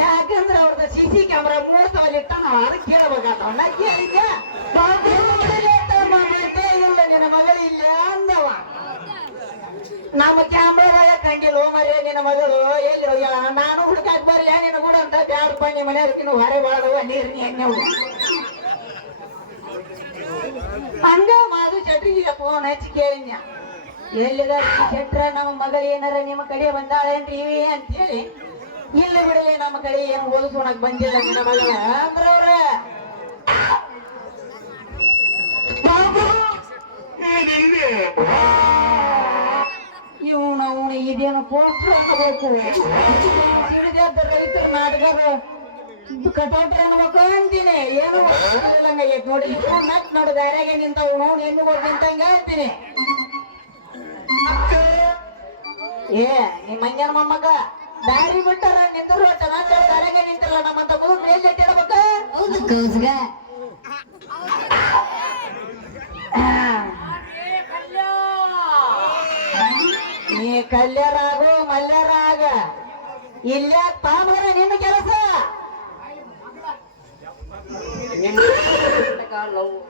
ಯಾಕಂದ್ರ ಅವ್ರದ CC ಕ್ಯಾಮ್ರಾ 3 ಸಲ ಇಟ್ಟ ನಾವ್ ಅದಕ್ಕೆ ಕೇಳ್ಬೇಕಾಗ್ತಾವ. ನಾ ಕೇಳಿದ್ದೆ ಇಲ್ಲ ನಿನ್ನ ಮಗಳು ಇಲ್ಲ ಅಂದವ. ನಮ್ಮ ಕ್ಯಾಮ್ರಾದಾಗ ಕಂಡಿಲ್ಲ ಮರಿ ನಿನ್ನ ಮಗಳು ಎಲ್ಲಿ ಹೋಗ್ಯಾಳ ನಾನು ಹುಡುಕಾಕ್ ಬರ್ಲಿ ನಿನ್ನ ಕೂಡ ಅಂತ ಬ್ಯಾಡಪ್ಪ ನಿಮ್ಮ ಮನೆಯವ್ರಕಿನ್ನು ಹೊರೆ ಬಾಳದವ ನೀರಿನ ಎಣ್ಣೆ ಹಂಗ ಮಾದು ಚಟ್ರಿಗೆ ಫೋನ್ ಹಚ್ಚಿ ಕೇಳಿದ್ಯ ಎಲ್ಲಿದ ಶೆಟ್ರ ನಮ್ಮ ಮಗಳು ಏನಾರ ನಿಮ್ಮ ಕಡೆ ಬಂದಾಳೇನ್ರಿ ಅಂತೇಳಿ. ಇಲ್ಲ ಬಿಡಲಿ ನಮ್ಮ ಕಡೆ ಏನ್ ಓದಿಸೋಣಕ್ ಬಂದಿಲ್ಲ ನಿನ್ನ ಮಗಳ ಅಂದ್ರ ಅವ್ರ ಇವನು ಅವನು ಇದೇನು ಪೋಸ್ಟರ್ ಹಾಕಬೇಕು ರೈತರ ನಾಟಕದ ಕಟೌಟ್ ಅನ್ಬೇಕು ಅಂತೀನಿ. ಏನು ನೋಡಿ ನಟ್ ನೋಡು ದಾರ್ಯಾಗೆ ನಿಂತವ್ ನೋವು ಹೆಣ್ಣು ನಿಂತಂಗ ಅಂತೀನಿ. ಏ ನಿಮ್ಮ ಮಂಗ್ಯನ ಮೊಮ್ಮಗ ದಾರಿ ಬಿಟ್ಟಾರ ನಿಂತರು ದಾರ್ಯಾಗೆ ನಿಂತಿಲ್ಲ ನಮ್ಮಂತ ಮಗು ಮೇಲ್ ಇಟ್ಟಿರ್ಬೇಕ. ನೀ ಕಲ್ಯರಾಗು ಮಲ್ಯರಾಗ ಇಲ್ಲ ತಾಮರ ನಿನ್ನ ಕೆಲಸ.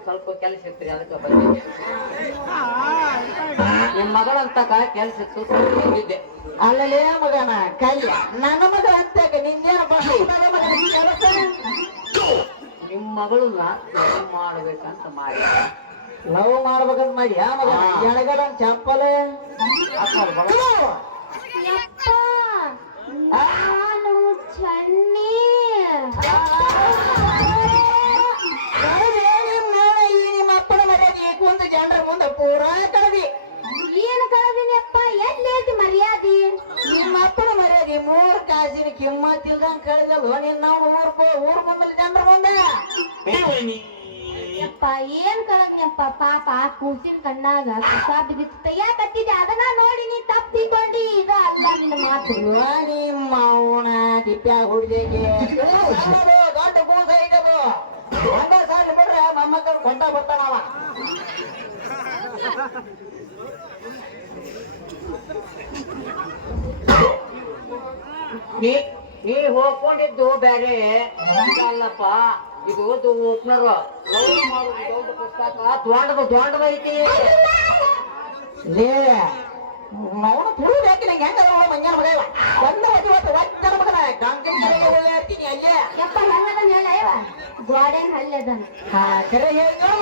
ಸ್ವಲ್ಪ ಕೆಲಸ ಇತ್ರಿ ಅದಕ್ಕೆ ಬಂದಿದ್ದೆ. ನಿಮ್ ಮಗಳಂತಕ ಕೆಲಸ ಇತ್ತು ಹೋಗಿದ್ದೆ. ಅಲ್ಲಲೇ ಮಗನ ಕಲ್ಯ ನನ್ನ ಮಗ ಅಂತಾಗ ನಿಂದೇನ ಕೆಲಸ. ನಿಮ್ ಮಗಳನ್ನ ಮಾಡ್ಬೇಕಂತ ಮಾಡಿ ಲವ್ ಮಾಡ್ಬೇಕಂತ ಮಾಡಿ ಆ ಮಗ ಎಡಗಡ ಚಪ್ಪಲ ನಾನು ಚನ್ನಿ ನಿಮ್ಮ ಅಪ್ಪನ ಮರ್ಯಾದೆ ಕುಂದು ಜನರ ಮುಂದೆ ಪೂರಾ ಕಳದಿ. ಏನು ಕಳದಿನಿ ಅಪ್ಪ ಎಲ್ಲಿ ಮರ್ಯಾದಿ? ನಿಮ್ಮ ಅಪ್ಪನ ಮರ್ಯಾದೆ 3 ಕಾಸಿನ ಕಿಮ್ಮತ್ ಇಲ್ದಂಗ್ ಕಳೆದಲ್ವ ನೀನ್ ನಾವು ಊರ್ ಮುಂದಲ್ಲ ಜನರ ಮುಂದೆ. ಯಪ್ಪ ಏನ್ ಕಳದ್ನಪ್ಪ ಪಾಪ ಕೂಸಿನ ಕಣ್ಣಾಗ ಕಸ ಬಿದ್ದಿತ್ತ ಯಾಕತ್ತಿದೆ ಅದನ್ನ ನೋಡಿ ನೀ ತಪ್ಪಿಕೊಂಡಿ. ಇದು ಅಲ್ಲ ನಿನ್ನ ಮಾತು. ನಿಮ್ಮ ಅವನ ದಿಪ್ಪ್ಯಾಗ ಹುಡ್ದೇಗೆ ದೊಡ್ಡ ಕೂಸ ಐತದು ಹಂಗ ಸಾರಿ ಬಿಡ್ರೆ ಮೊಮ್ಮಕ್ಕಳು ಕೊಂಡ ಬರ್ತಾನವ. ನೀ ಹೋಗ್ಕೊಂಡಿದ್ದು ಬೇರೆ ಅಲ್ಲಪ್ಪ. ಇದು ಓಪನರ್ ಲವ್ ಮಾಡೋದು ದೊಡ್ಡ ಪುಸ್ತಕ ದೊಡ್ಡದೈತಿ. ಅವನು ಅದಾನ ಹಾ ಕರೆ ಹೇಳಿದ್ರು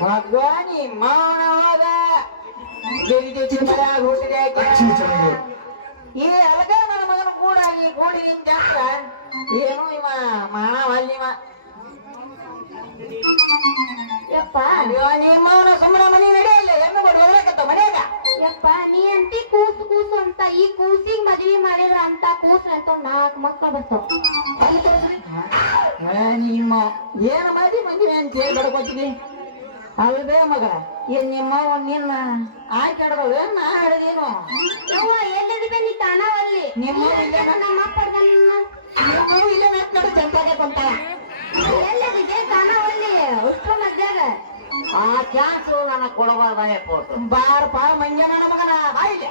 ಭಗವಾನಿ ಮೌನವಾದ ಮಳೆಯಾಗ ಹುಟ್ಟಿದೆ ಈ ಅಲಗ ನನ್ನ ಮಗನ ಕೂಡಾಗಿ ಕೂಡಿ ನಿಮ್ ಜಾತ್ರ ಏನು ಇವ ಮಾನವಲ್ಲಿವ ಯಪ್ಪ ನಿಮ್ಮವನ ಸುಮ್ಮನೆ ಮನೆ ನಡೆಯಲ್ಲ ಹೆಣ್ಣು ಬಡ್ಲಕತ್ತ ಮನೆಯಾಗ ಯಪ್ಪ ನೀ ಅಂತಿ ಕೂಸು ಕೂಸು ಅಂತ ಈ ಕೂಸಿಗೆ ಮದ್ವಿ ಮಾಡಿದ್ರ ಅಂತ ಕೂಸು ಅಂತ 4 ಮಕ್ಕಳು ಬರ್ತಾವ ನಿಮ್ಮ ಏನ ಮಾಡಿ ಮಂದಿವೆ ಅಂತ ಹೇಳಿ ಬಡ್ಕೊತೀನಿ ಅಲ್ವೇ ಮಗ ಏನ್ ನಿಮ್ಮವ ನಿನ್ನ ಆಯ್ಕೆ ಆಡ್ದವ ನಾ ಹೇಳಿದೇನು ಯವ್ವ ಎಲ್ಲಿದೆ ನೀ ತಾನವಲ್ಲಿ ನಿಮ್ಮ ನಮ್ಮ ಅಪ್ಪ ನಿಮ್ಮವು ಇಲ್ಲೇ ಮಾತನಾಡು ಚಂಪಾಗೆ ಕೊಂತಾಳ ಎಲ್ಲಿದೆ ತಾನವಲ್ಲಿ ಉಷ್ಟ್ರ ಮಧ್ಯಾಗ ಆ ಚಾನ್ಸ್ ನನಗೆ ಕೊಡಬಾರ್ದಾಯಪ್ಪು ಬಾರಪ್ಪ ಮಂಜ ನನ್ನ ಮಗನ ಬಾಯಿಲೆ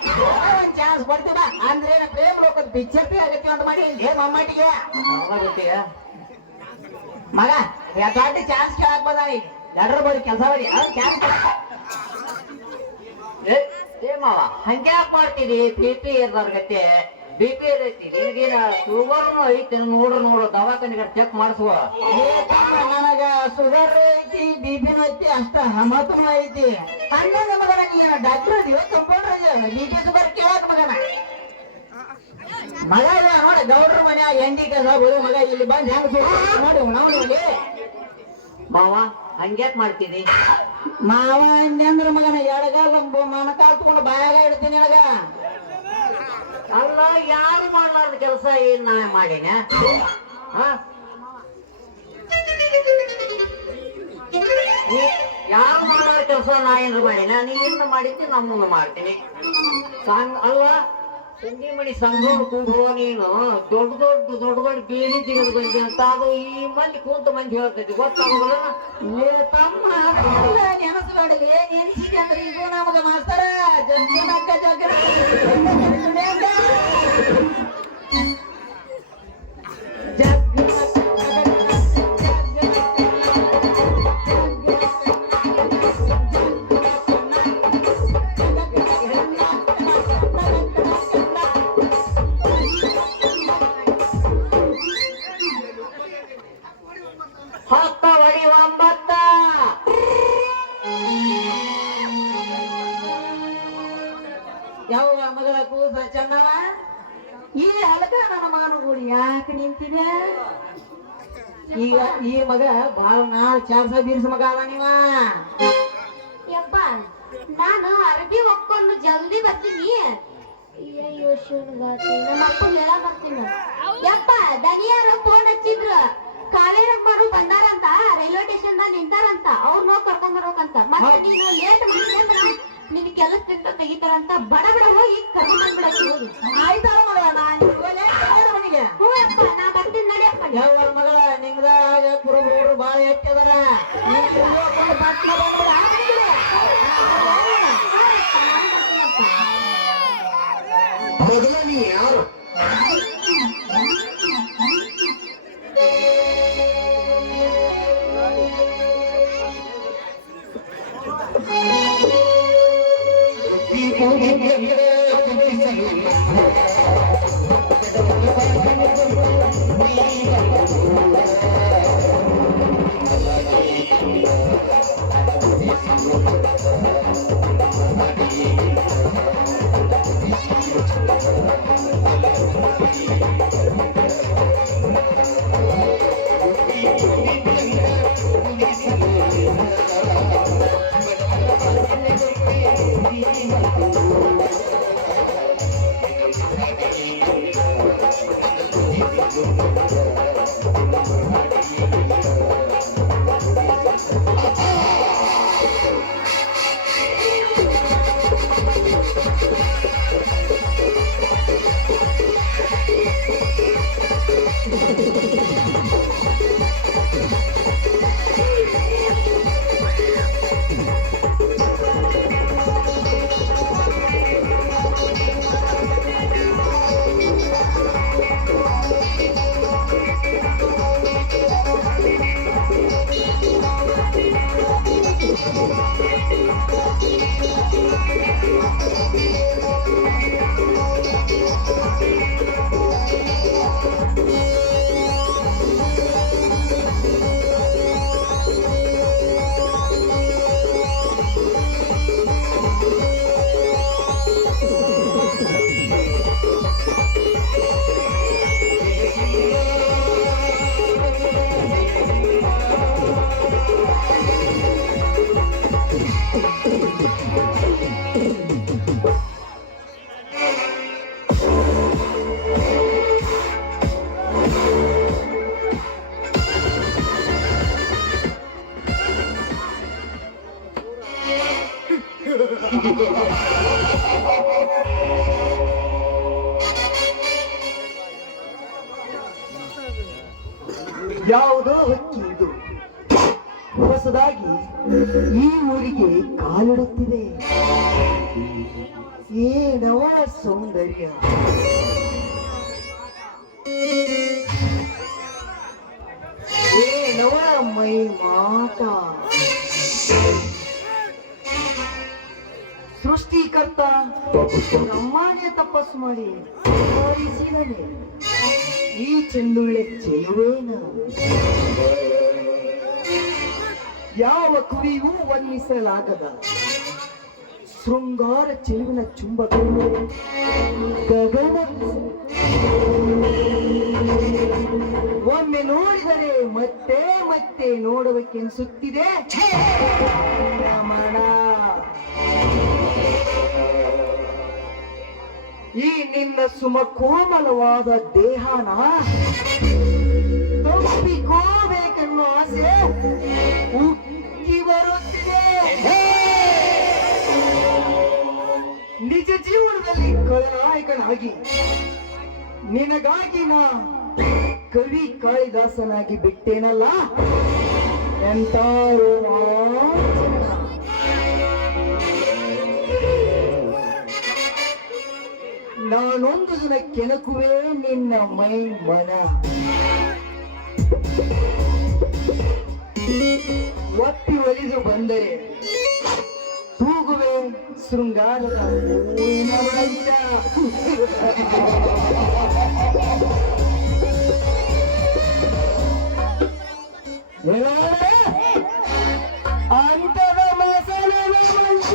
ಒಂದ್ ಚಾನ್ಸ್ ಕೊಡ್ತೀವ ಅಂದ್ರೆ ಪ್ರೇಮ್ ಲೋಕದ ಬಿಚ್ಚಪ್ಪಿ ಆಗತ್ತಿ ಅಂತ ಮಾಡಿ ಏನ್ ಮಮ್ಮಟ್ಟಿಗೆ ಗೊತ್ತೀಯ ಮಗ ದೊಡ್ಡ ಚಾನ್ಸ್ ಕೇಳಕ್ ಬಂದಾನಿ ಎಡ್ರ ಬಡಿ ಕೆಲಸ ಮಾಡಿ ಅವ್ರು ಚಾನ್ಸ್ ಏ ಮಾವ ಹಂಗ್ಯಾಕ್ ಮಾಡ್ತೀರಿ BP ಇರ್ದವ್ರ ಗತ್ತೆ BP ಇರೈತಿ ನಿನಗೇನ ಶುಗರ್ನು ಐತಿ ನೋಡು ದವಾಖಾನಿಗೆ ಚೆಕ್ ಮಾಡಿಸುವ ನನಗ ಶುಗರ್ ಐತಿ BP ಐತಿ ಅಷ್ಟ ಮತ್ತೂ ಐತಿ ಹನ್ನೊಂದು ಮಗನ ನೀನು ಡಾಕ್ಟರ್ ಅದೀವ ಕಂಪೌಂಡರ್ BP ಶುಗರ್ ಕೇಳಕ್ ಮಗನ ಮಗ ನೋಡಿ ಗೌಡ್ರ ಮನೆ ಎಂಡಿ ಕೆಲಸ ಬರೋ ಮಗ ಇಲ್ಲಿ ಬಂದ್ ಹೆಂಗ್ ನೋಡಿ ನಾವು ಇಲ್ಲಿ ಮಾವ ಹಂಗ್ಯಾಕ್ ಮಾಡ್ತೀನಿ ಮಾವ ಅಂದ್ರ ಮಗನ ಎಡಗಾಲ ಮನಕಾಲ ತಗೊಂಡು ಬಾಯಾಗ ಇಡ್ತೀನಿ ನನಗ ಅಲ್ಲ ಯಾರು ಮಾಡಲಾರ್ದ ಕೆಲಸ ಏನ್ ನಾ ಮಾಡಿನ ಯಾರು ಮಾಡಲಾರ ಕೆಲಸ ನಾ ಏನ್ರ ಮಾಡಿನ ನೀನು ಮಾಡಿದ್ದಿ ನಮ್ಮನ್ನು ಮಾಡ್ತೀನಿ ಅಲ್ಲ ಸಂಜೆ ಮಣಿ ಸಂಘ ಕೂಡುವ ನೀನು ದೊಡ್ಡ ಬೇಲಿ ತೆಗೆದು ಬಂದಿ ಅಂತ ಅದು ಈ ಮಂದಿ ಕೂತ ಮಂದಿ ಹೇಳ್ತೈತಿ ಗೊತ್ತಾಗೋದಿಲ್ಲ ತಮ್ಮ ನೆನಸ್ಬೇಡಲಿ ನೆನೆಸಿದೆ ಅಂದ್ರೆ ಇದು ನಮಗ ಮಾಸ್ತರ ಜಗ್ಗನಕ್ಕ ಜಗ್ಗನ ಯಾವ ಮಗಳ ಕೂಸ ಚನ್ನವ ಈ ಹಲಕ ನನ್ನ ಮಾನುಗಳು ಯಾಕೆ ನಿಂತಿದೆ ಈಗ ಈ ಮಗ ಬಾಳ ನಾಲ್ ಚಾರ್ಸ ಬೀರ್ಸ ಮಗ ಅದ ನೀವ ಯಪ್ಪ ನಾನು ಅರಬಿ ಒಕ್ಕೊಂಡು ಜಲ್ದಿ ಬರ್ತೀನಿ ಅಯ್ಯೋ ಶಿವನಗಾತಿ ನಮ್ಮ ಅಪ್ಪ ಹೇಳ ಬರ್ತೀನಿ ಯಪ್ಪ ದನಿಯಾರು ಫೋನ್ ಹಚ್ಚಿದ್ರು ಕಾವೇರಮ್ಮರು ಬಂದಾರಂತ ರೈಲ್ವೆ ಸ್ಟೇಷನ್ ದಾಗ ನಿಂತಾರಂತ ಅವ್ರು ನೋಡ್ ಕರ್ಕೊಂಡ್ ಬರ್ಬೇಕಂತ ಮತ್ತೆ ನೀನು ಲೇಟ್ ಮಾಡಿ ಅಂದ್ರ ನಿನ್ ಕೆಲಸದಿಂದ ತೆಗಿತಾರಂತ ಬಡ ಹೋಗಿ ಕರ್ಕೊಂಡ್ ಬಂದ್ಬಿಡಕ್ಕೆ ಹೋಗಿ ಆಯ್ತಾಳ ಮಗಳ ನಾನು ಮನೆಗೆ ಹ್ಞೂ ಅಪ್ಪ ನಾ ಬರ್ತೀನಿ ನಡಿಯಪ್ಪ ಯಾವ ಮಗಳ ನಿಂಗದಾಗ ಕುರುಬರು ಬಾಳ ಎಟ್ಟದರ ಮೊದಲ ನೀ ಯಾರು ಯಾವುದೋ ಹಕ್ಕಿ ಇದು ಹೊಸದಾಗಿ ಈ ಊರಿಗೆ ಕಾಲಿಡುತ್ತಿದೆ. ಏನವ ಸೌಂದರ್ಯ, ಏನವ ಮೈ ಮಾಟ. ಸೃಷ್ಟಿಕರ್ತ ಬ್ರಹ್ಮಾಂಡ ತಪಸ್ಸು ಮಾಡಿ ತೋರಿಸಿದನೆ ಈ ಚೆಂದುಳ್ಳೆ ಚೆಲುವೇನ. ಯಾವ ಕವಿಯೂ ವರ್ಣಿಸಲಾಗದ ಶೃಂಗಾರ ಚೆಲುವಿನ ಚುಂಬಕಗಳು ಗಗನ. ಒಮ್ಮೆ ನೋಡಿದರೆ ಮತ್ತೆ ಮತ್ತೆ ನೋಡಬೇಕೆನಿಸುತ್ತಿದೆ ರಮಣ. ಈ ನಿನ್ನ ಸುಮಕೋಮಲವಾದ ದೇಹನ ತಪ್ಪಿಕೋಬೇಕೆನ್ನೋ ಆಸೆ ಉಕ್ಕಿ ಬರುತ್ತಿದೆ. ನಿಜ ಜೀವನದಲ್ಲಿ ಖಳನಾಯಕನಾಗಿ ನಿನಗಾಗಿ ನಾ ಕವಿ ಕಾಳಿದಾಸನಾಗಿ ಬಿಟ್ಟೇನಲ್ಲ, ಎಂತ ರೋಮಾಂಚನ. ನಾನೊಂದು ದಿನ ಕೆಣಕುವೆ ನಿನ್ನ ಮೈ ಮನ. ಒತ್ತಿ ಒಲಿದು ಬಂದರೆ ತೂಗುವೆ ಶೃಂಗಾರದ ಹೂವಿನ ಮಂಚ. ಅಂತದ ಮಸನದ ಮಂಚ.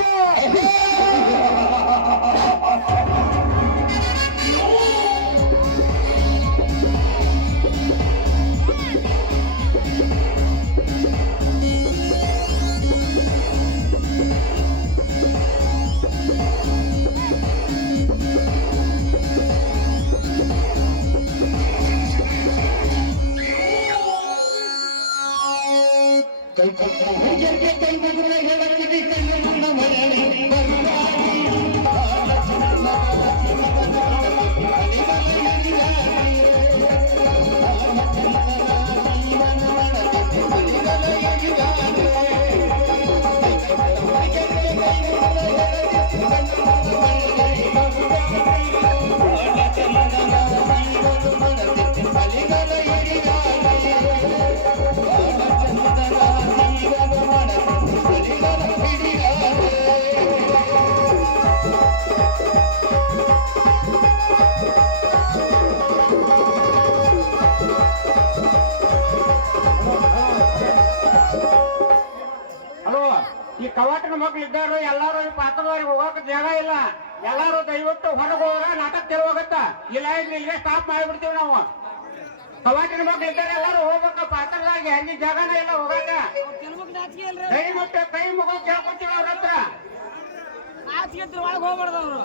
ಈ ಕವಾಟನ ಮಕ್ಳು ಇದ್ದಾರು ಎಲ್ಲಾರು ಈ ಪಾತ್ರದವ್ರಿಗೆ ಹೋಗಕ್ ಜಾಗ ಇಲ್ಲ. ಎಲ್ಲಾರು ದಯವಿಟ್ಟು ಹೊರಗೆ ಹೋದ್ರ ನಾಟಕ ತೆರವಾಗತ್ತ. ಇಲ್ಲ ಇದ್ರೆ ಇಲ್ಲೇ ಸ್ಟಾಪ್ ಮಾಡಿಬಿಡ್ತೀವಿ ನಾವು. ಕವಾಟಿನ ಮಕ್ಳು ಇದ್ದಾರೆ ಎಲ್ಲಾರು ಹೋಗ್ಬೇಕ ಪಾತ್ರದಾಗಿ. ಹಂಗಿ ಜಾಗನ ಇಲ್ಲ ಹೋಗಕ್ಕ. ದಯವಿಟ್ಟು ಕೈ ಮುಗ ಕೇಳ್ಕೊತೀವಿ ಅವ್ರ ಹತ್ರ. ಒಳಗೆ ಹೋಗ್ಬಾರ್ದವ್ರು.